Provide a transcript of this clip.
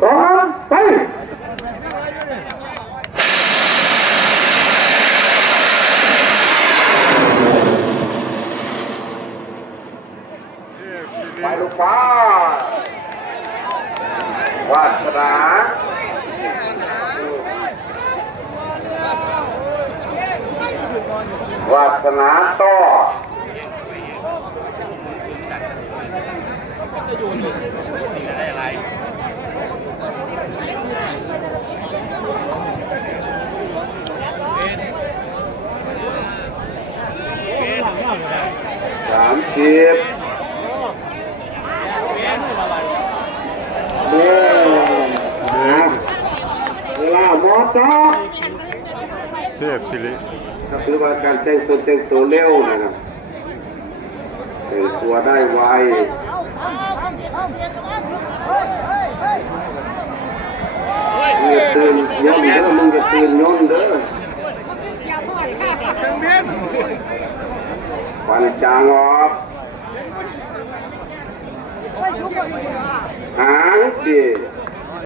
พร้อมไปไปลูกฟ้าวาสนาวาสนาต่อ30เวลาหมดจ้าเทพศิริครับถือว่าการแต่งตัวเร็วนะครับแต่งตัวได้ไวมึงจะตื่นย้อนเด้อมึงจะตื่นย้อนเด้อควันจางออกหางดิ